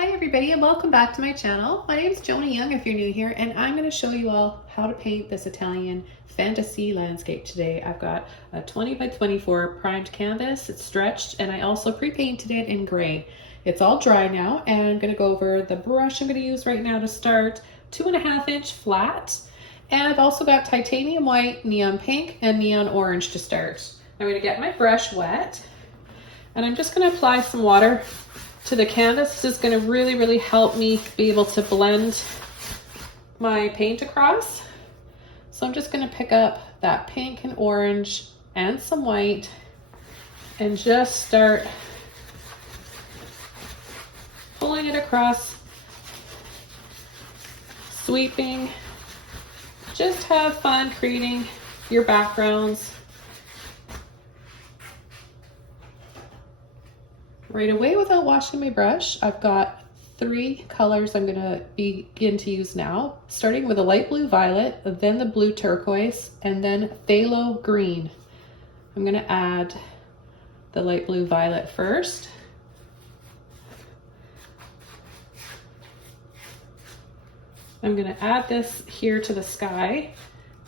Hi everybody and welcome back to my channel. My name is Joni Young if you're new here, and I'm going to show you all how to paint this Italian fantasy landscape today. I've got a 20 by 24 primed canvas. It's stretched and I also pre-painted it in gray. It's all dry now and I'm going to go over the brush I'm going to use right now to start. 2.5 inch flat, and I've also got titanium white, neon pink, and neon orange to start. I'm going to get my brush wet and I'm just going to apply some water to the canvas. This is going to really help me be able to blend my paint across. So I'm just going to pick up that pink and orange and some white and just start pulling it across, sweeping. Just have fun creating your backgrounds. Right away without washing my brush, I've got 3 colors I'm going to begin to use now, starting with a light blue violet, then the blue turquoise, and then phthalo green. I'm going to add the light blue violet first. I'm going to add this here to the sky,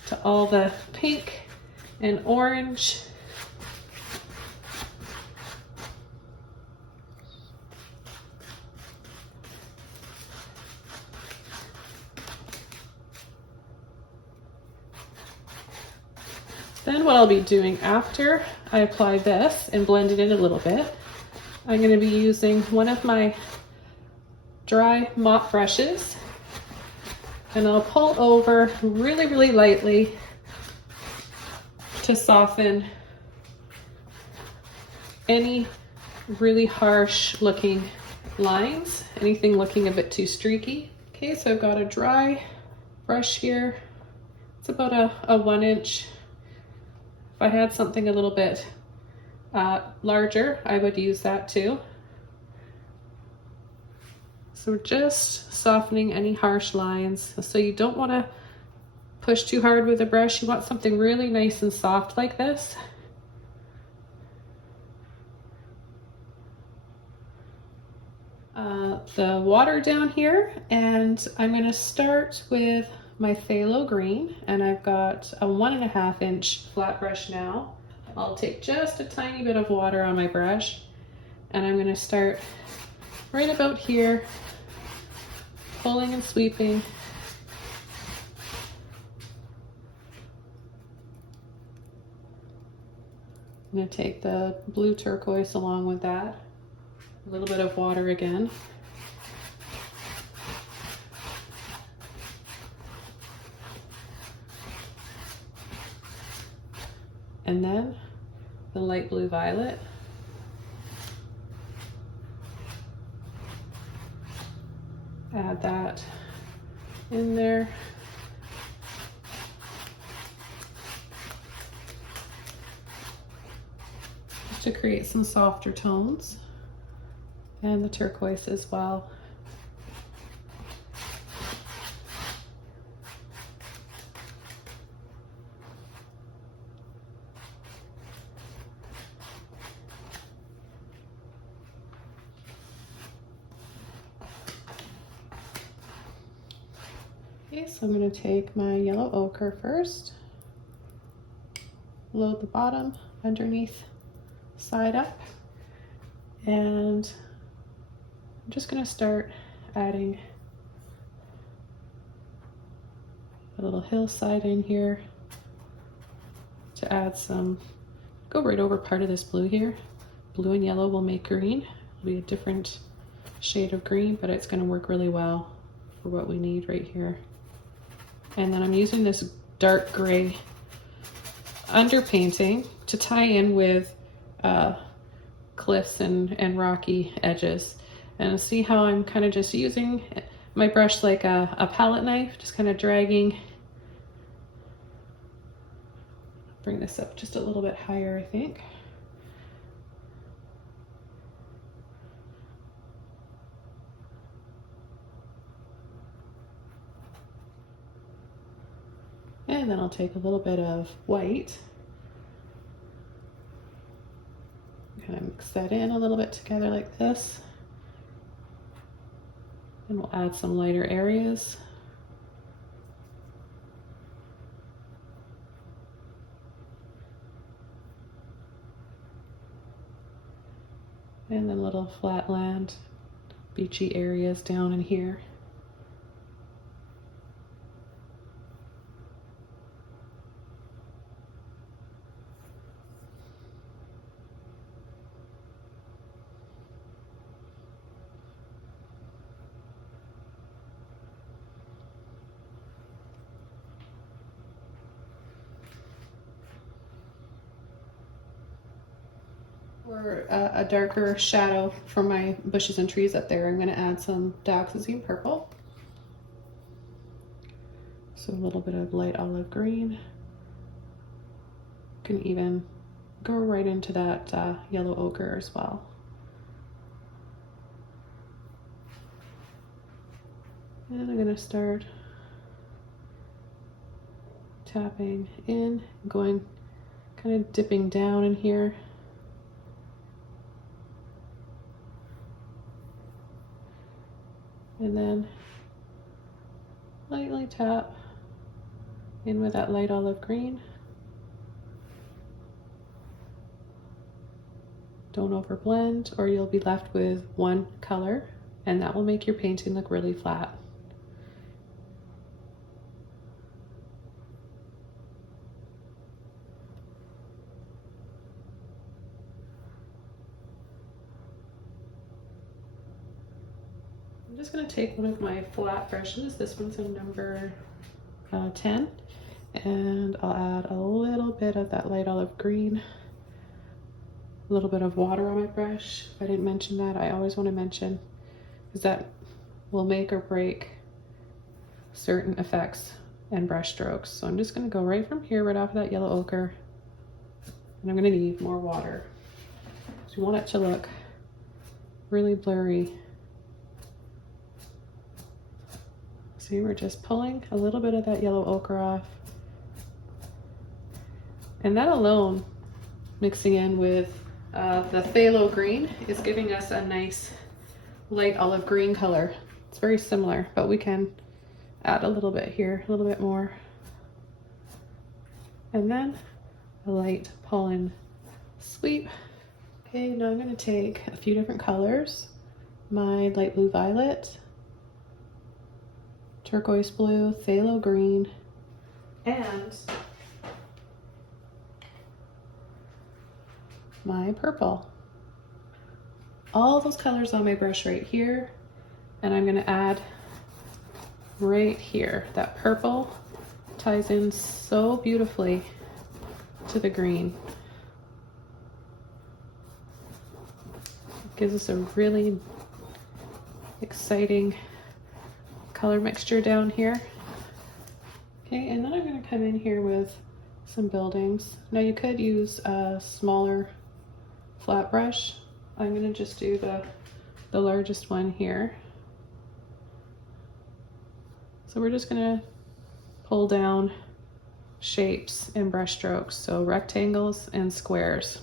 to all the pink and orange. Then what I'll be doing after I apply this and blend it in a little bit, I'm going to be using one of my dry mop brushes, and I'll pull over really lightly to soften any really harsh looking lines, anything looking a bit too streaky. Okay, so I've got a dry brush here. It's about a 1 inch. If I had something a little bit larger, I would use that too. So we're just softening any harsh lines. So you don't want to push too hard with the brush. You want something really nice and soft like this. The water down here, and I'm going to start with my phthalo green, and I've got a 1.5 inch flat brush now. I'll take just a tiny bit of water on my brush, and I'm going to start right about here, pulling and sweeping. I'm going to take the blue turquoise along with that, a little bit of water again. And then the light blue violet. Add that in there. Just to create some softer tones. And the turquoise as well. Okay, so I'm going to take my yellow ochre first, load the bottom underneath, side up, and I'm just going to start adding a little hillside in here to add some, go right over part of this blue here. Blue and yellow will make green. It'll be a different shade of green, but it's going to work really well for what we need right here. And then I'm using this dark gray underpainting to tie in with cliffs and rocky edges. And see how I'm kind of just using my brush like a palette knife, just kind of dragging. Bring this up just a little bit higher, I think. And then I'll take a little bit of white, kind of mix that in a little bit together like this. And then And we'll add some lighter areas. And then little flat land, beachy areas down in here. For a darker shadow for my bushes and trees up there, I'm going to add some Dioxazine purple. So a little bit of light olive green. Can even go right into that yellow ochre as well. And I'm going to start tapping in, going kind of dipping down in here. And then lightly tap in with that light olive green. Don't overblend or you'll be left with one color, and that will make your painting look really flat. I'm just going to take one of my flat brushes. This one's a number 10, and I'll add a little bit of that light olive green, a little bit of water on my brush. If I didn't mention that, I always want to mention, because that will make or break certain effects and brush strokes. So I'm just going to go right from here, right off of that yellow ochre, and I'm going to need more water. So you want it to look really blurry. See, we're just pulling a little bit of that yellow ochre off. And that alone, mixing in with the phthalo green, is giving us a nice light olive green color. It's very similar, but we can add a little bit here, a little bit more. And then a light pull-in sweep. Okay, now I'm going to take a few different colors. My light blue violet, turquoise blue, phthalo green, and my purple. All those colors on my brush right here, and I'm going to add right here. That purple ties in so beautifully to the green. It gives us a really exciting color mixture down here. Okay, and then I'm going to come in here with some buildings. Now you could use a smaller flat brush. I'm going to just do the largest one here. So we're just going to pull down shapes and brush strokes, so rectangles and squares.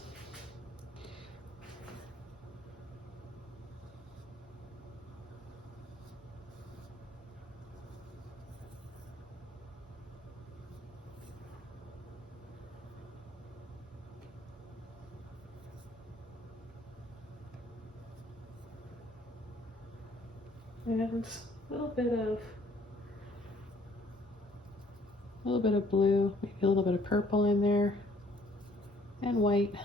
And a little bit of blue, maybe a little bit of purple in there, and white.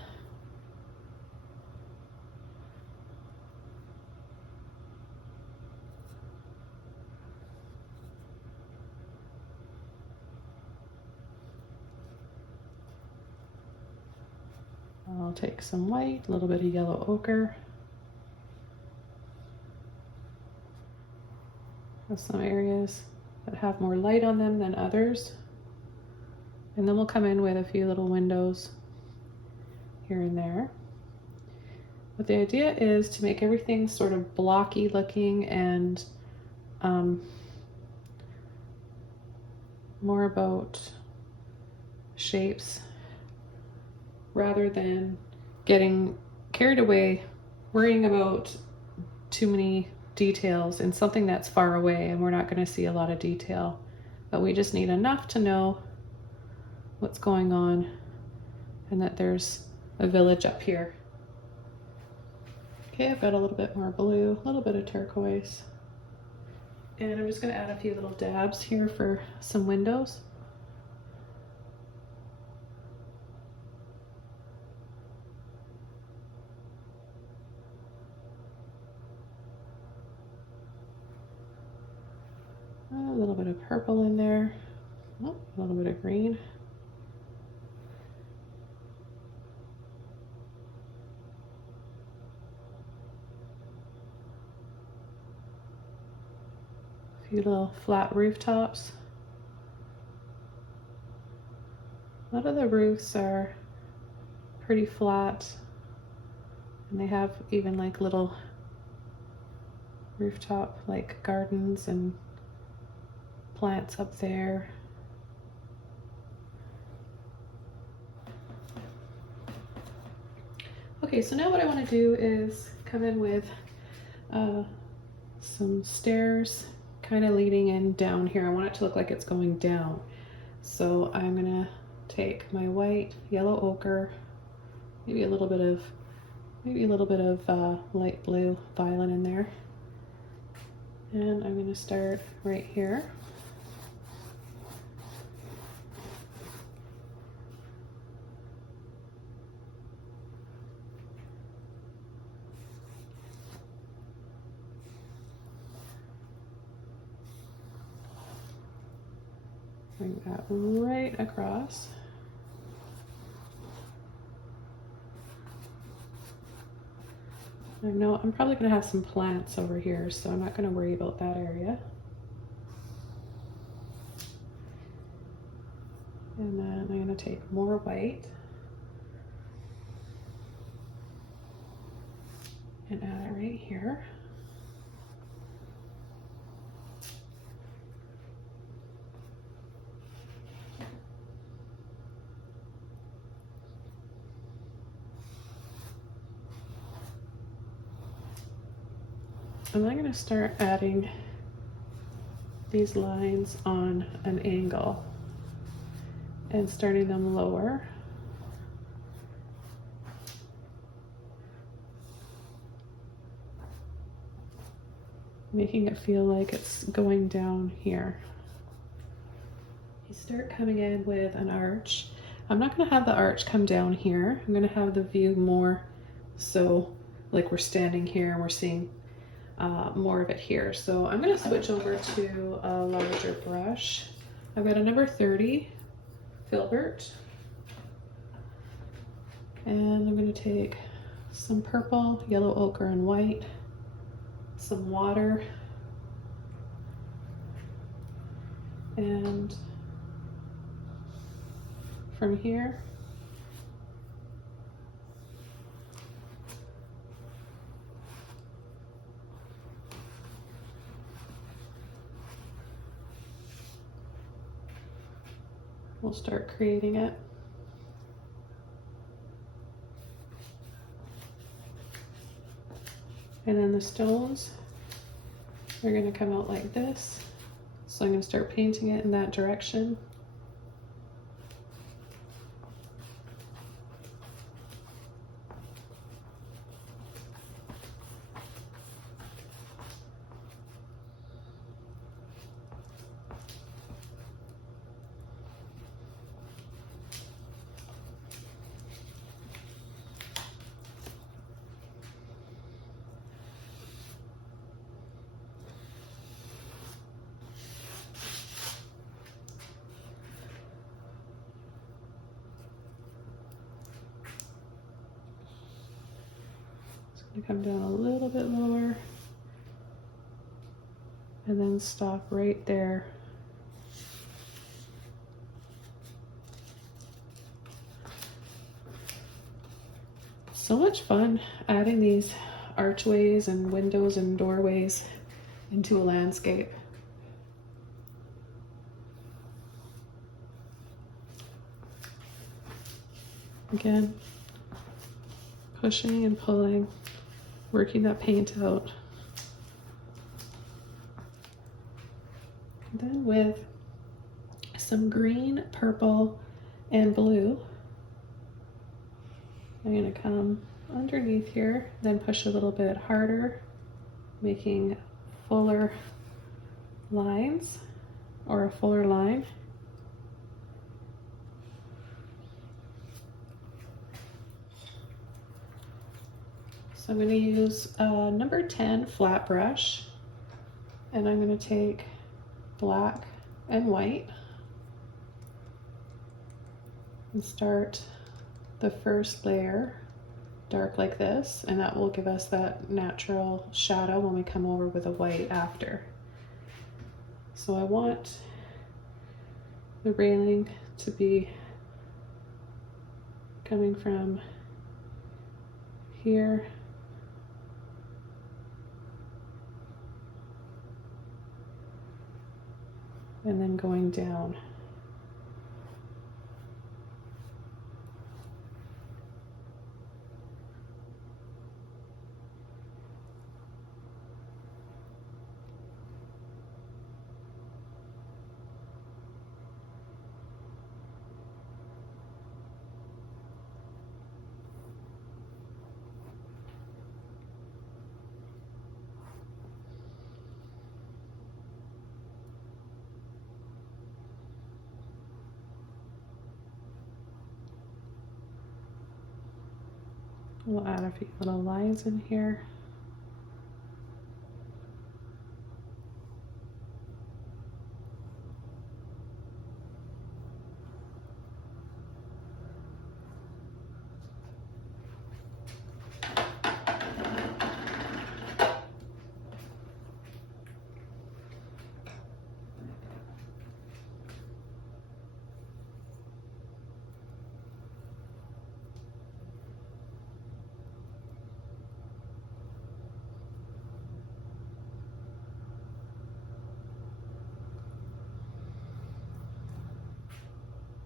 I'll take some white, a little bit of yellow ochre. There's some areas that have more light on them than others. And then we'll come in with a few little windows here and there. But the idea is to make everything sort of blocky looking and more about shapes rather than getting carried away worrying about too many details in something that's far away, and we're not going to see a lot of detail, but we just need enough to know what's going on and that there's a village up here. Okay, I've got a little bit more blue, a little bit of turquoise, and I'm just going to add a few little dabs here for some windows. A little bit of purple in there, oh, a little bit of green. A few little flat rooftops. A lot of the roofs are pretty flat, and they have even like little rooftop like gardens and plants up there. Okay, so now what I want to do is come in with some stairs kind of leading in down here. I want it to look like it's going down. So I'm gonna take my white, yellow ochre, maybe a little bit of light blue violet in there. And I'm gonna start right here. Bring that right across. I know I'm probably going to have some plants over here, so I'm not going to worry about that area. And then I'm going to take more white and add it right here. And I'm going to start adding these lines on an angle and starting them lower. Making it feel like it's going down here. You start coming in with an arch. I'm not going to have the arch come down here. I'm going to have the view more so like we're standing here and we're seeing more of it here. So I'm going to switch over to a larger brush. I've got a number 30 filbert, and I'm going to take some purple, yellow ochre, and white, some water, and from here we'll start creating it. And then the stones are going to come out like this. So I'm going to start painting it in that direction. Come down a little bit lower and then stop right there. So much fun adding these archways and windows and doorways into a landscape. Again, pushing and pulling, working that paint out. then with some green, purple, and blue, I'm going to come underneath here, then push a little bit harder, making fuller lines or a fuller line. So I'm going to use a number 10 flat brush, and I'm going to take black and white and start the first layer dark like this, and that will give us that natural shadow when we come over with a white after. So I want the railing to be coming from here and then going down. We'll add a few little lines in here.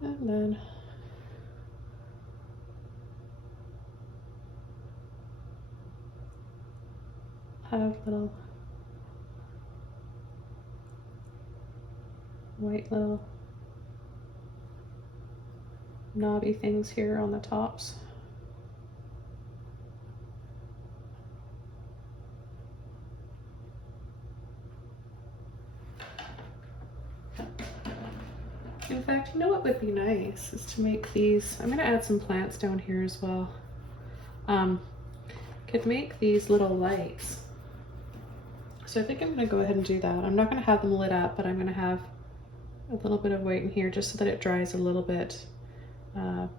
And then have little white little knobby things here on the tops. In fact, you know what would be nice is to make these, I'm gonna add some plants down here as well. Could make these little lights. So I think I'm gonna go ahead and do that. I'm not gonna have them lit up, but I'm gonna have a little bit of white in here just so that it dries a little bit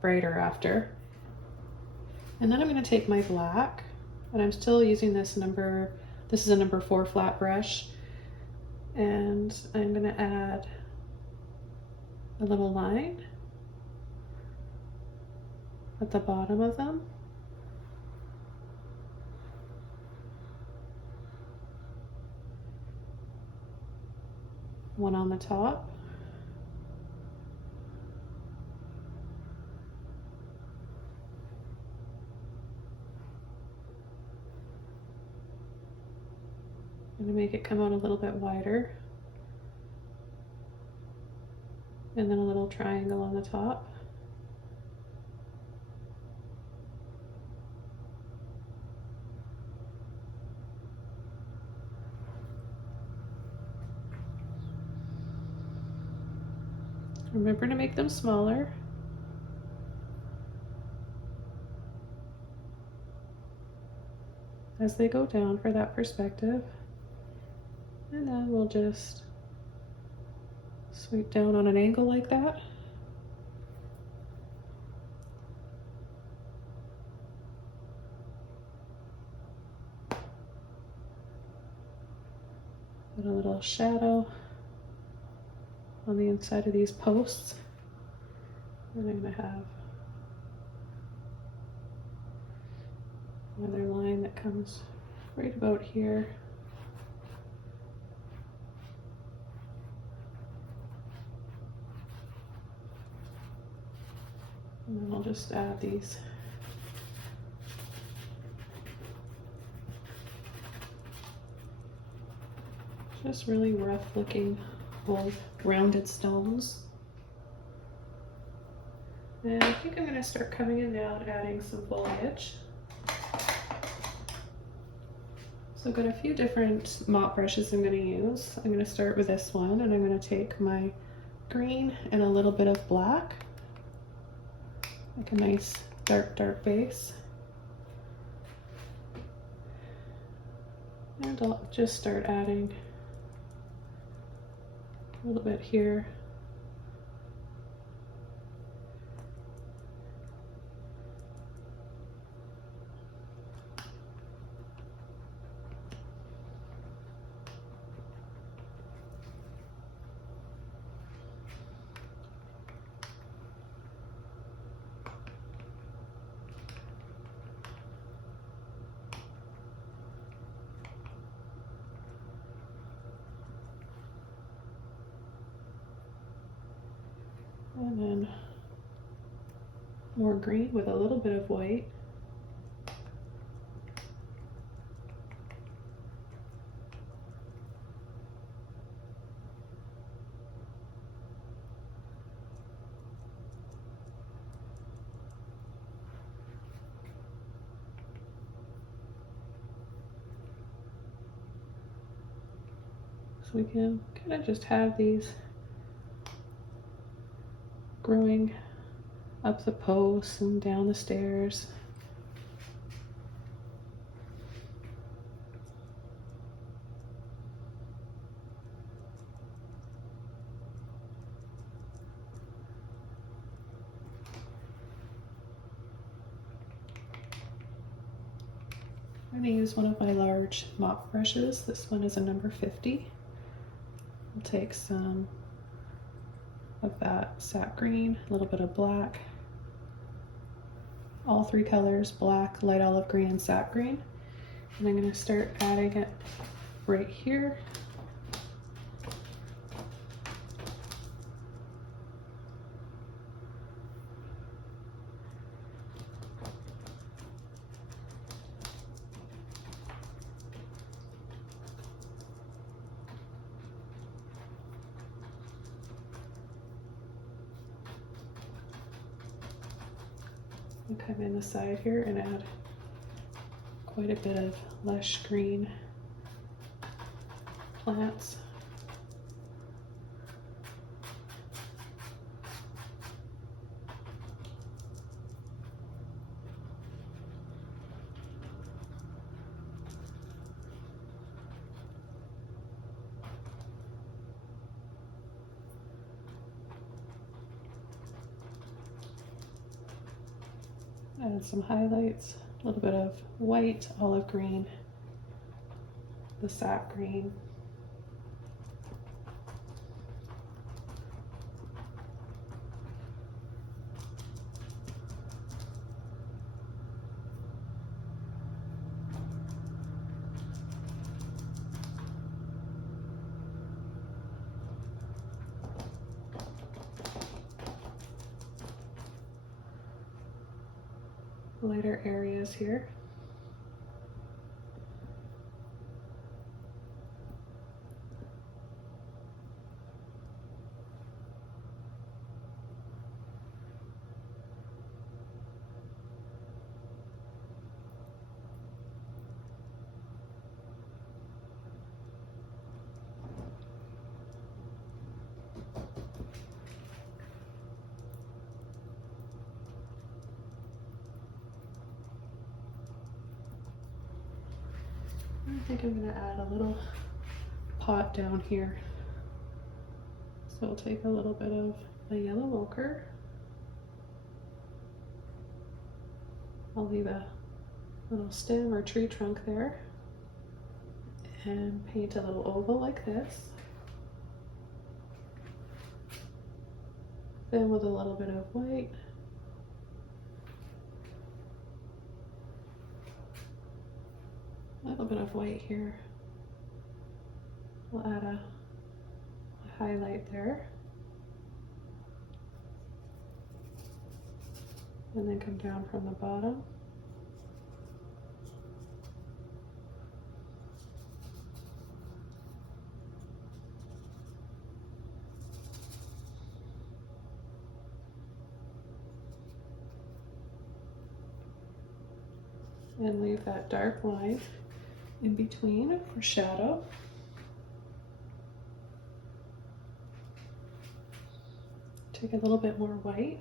brighter after. And then I'm gonna take my black, and I'm still using this is a number 4 flat brush, and I'm gonna add a little line at the bottom of them. One on the top. I'm gonna make it come out a little bit wider. And then a little triangle on the top. Remember to make them smaller. As they go down for that perspective. And then we'll just sweep down on an angle like that. Put a little shadow on the inside of these posts. And I'm going to have another line that comes right about here. And then I'll just add these just really rough looking beautiful rounded stones. And I think I'm going to start coming in now and adding some foliage. So I've got a few different mop brushes I'm going to use. I'm going to start with this one, and I'm going to take my green and a little bit of black, like a nice dark base. And I'll just start adding a little bit here. And then more green with a little bit of white. So we can kind of just have these growing up the posts and down the stairs. I'm going to use one of my large mop brushes. This one is a number 50. I'll take some of that sap green, a little bit of black, all three colors, black, light olive green, and sap green. And I'm going to start adding it right here. And come in the side here and add quite a bit of lush green plants. Add some highlights, a little bit of white, olive green, the sap green. Lighter areas here. I think I'm going to add a little pot down here. So I'll take a little bit of the yellow ochre. I'll leave a little stem or tree trunk there and paint a little oval like this. Then with a little bit of white, a little bit of white here. We'll add a highlight there. And then come down from the bottom. and leave that dark line in between for shadow. Take a little bit more white.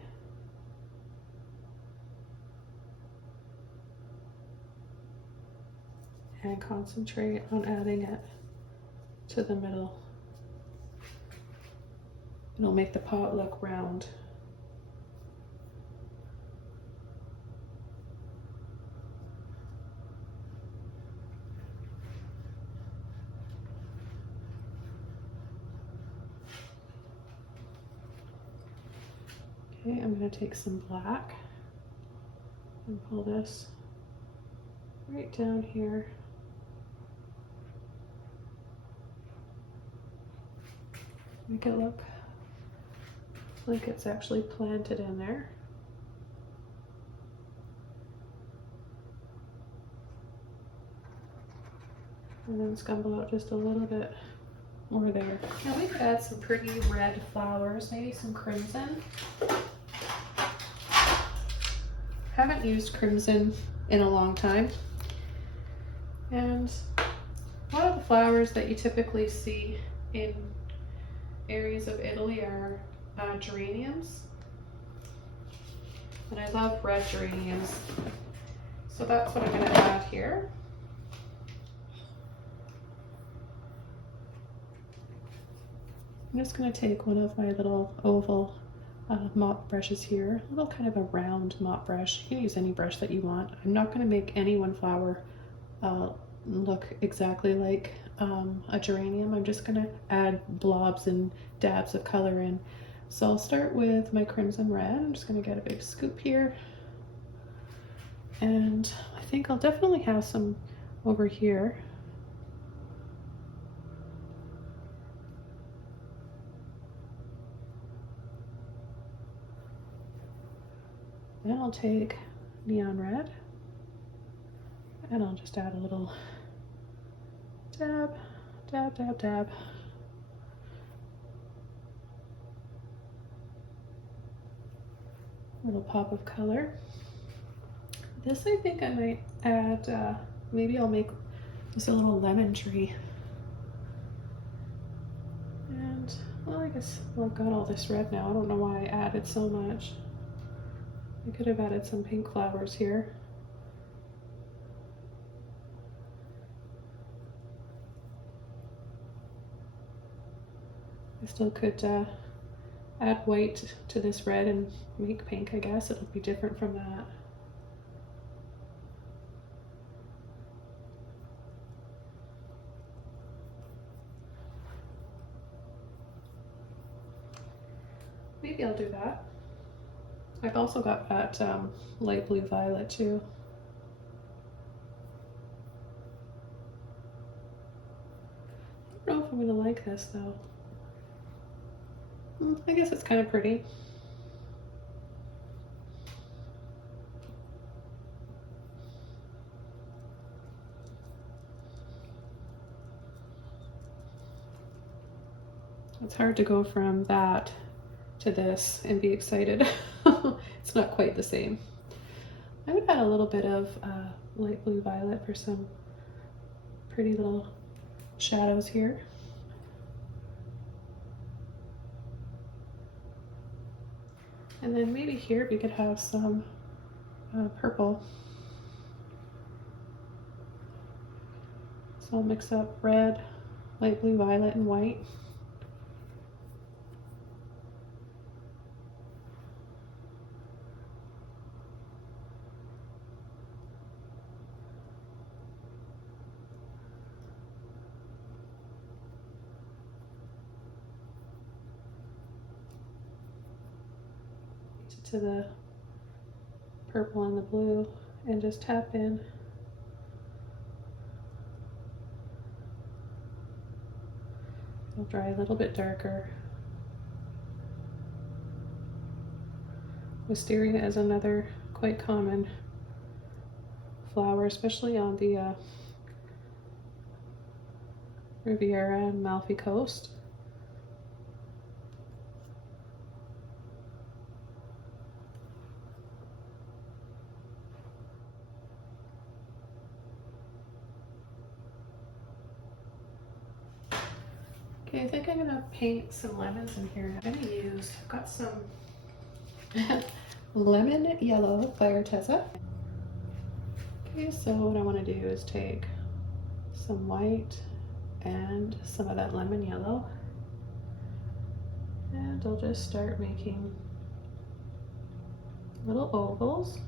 And concentrate on adding it to the middle. It'll make the pot look round. Okay, I'm going to take some black and pull this right down here. Make it look like it's actually planted in there. And then scumble out just a little bit more there. Now we could add some pretty red flowers, maybe some crimson. Haven't used crimson in a long time. And a lot of the flowers that you typically see in areas of Italy are geraniums. And I love red geraniums. So that's what I'm going to add here. I'm just going to take one of my little oval mop brushes here, a little kind of a round mop brush. You can use any brush that you want. I'm not going to make any one flower look exactly like a geranium. I'm just going to add blobs and dabs of color in. So I'll start with my crimson red. I'm just going to get a big scoop here. And I think I'll definitely have some over here. Then I'll take neon red and I'll just add a little dab, dab, dab, dab. Little pop of color. This I think I might add, maybe I'll make this a little lemon tree. And, well, I guess, well, I've got all this red now. I don't know why I added so much. I could have added some pink flowers here. I still could add white to this red and make pink, I guess. It'll be different from that. Maybe I'll do that. I've also got that light blue violet too. I don't know if I'm gonna like this though. I guess it's kind of pretty. It's hard to go from that to this and be excited. It's not quite the same. I would add a little bit of light blue violet for some pretty little shadows here. And then maybe here we could have some purple. So I'll mix up red, light blue violet, and white. To the purple and the blue and just tap in. It'll dry a little bit darker. Wisteria is another quite common flower, especially on the Riviera and Amalfi coast. Okay, I think I'm gonna paint some lemons in here. I've got some lemon yellow by Arteza. Okay, so what I want to do is take some white and some of that lemon yellow, and I'll just start making little ovals.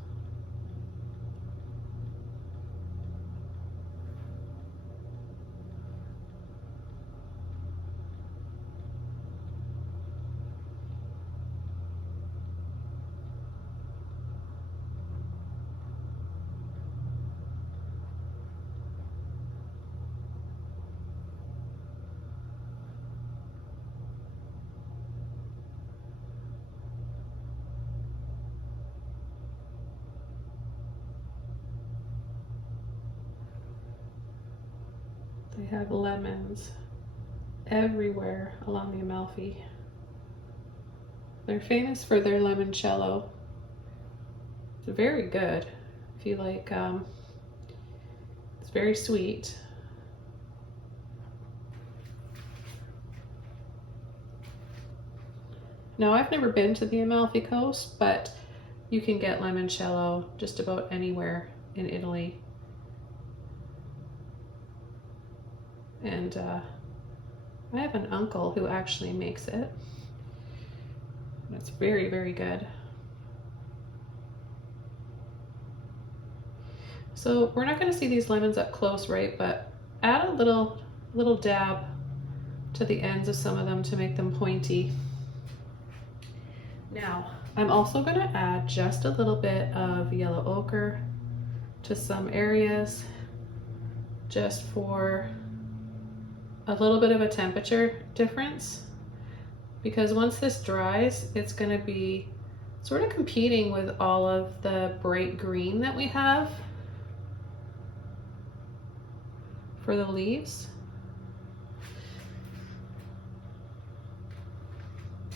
They have lemons everywhere along the Amalfi. They're famous for their limoncello. It's very good if you like. It's very sweet. Now, I've never been to the Amalfi Coast, but you can get limoncello just about anywhere in Italy. And I have an uncle who actually makes it. It's very, very good. So we're not going to see these lemons up close, right? But add a little dab to the ends of some of them to make them pointy. Now, I'm also going to add just a little bit of yellow ochre to some areas, just for a little bit of a temperature difference, because once this dries, it's going to be sort of competing with all of the bright green that we have for the leaves.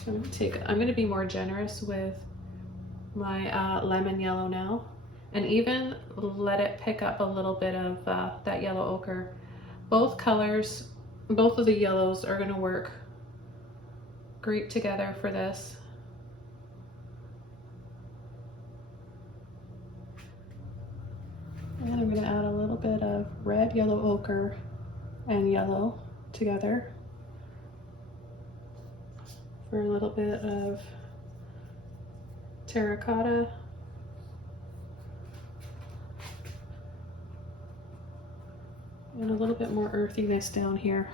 So I'm going to be more generous with my lemon yellow now, and even let it pick up a little bit of that yellow ochre. Both colors, both of the yellows are going to work great together for this. And I'm going to add a little bit of red, yellow ochre, and yellow together for a little bit of terracotta. And a little bit more earthiness down here.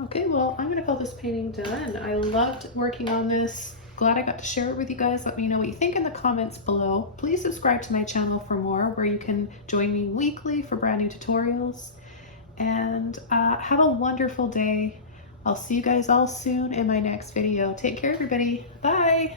Okay, well, I'm gonna call this painting done. I loved working on this. Glad I got to share it with you guys. Let me know what you think in the comments below. Please subscribe to my channel for more, where you can join me weekly for brand new tutorials. And have a wonderful day. I'll see you guys all soon in my next video. Take care, everybody. Bye.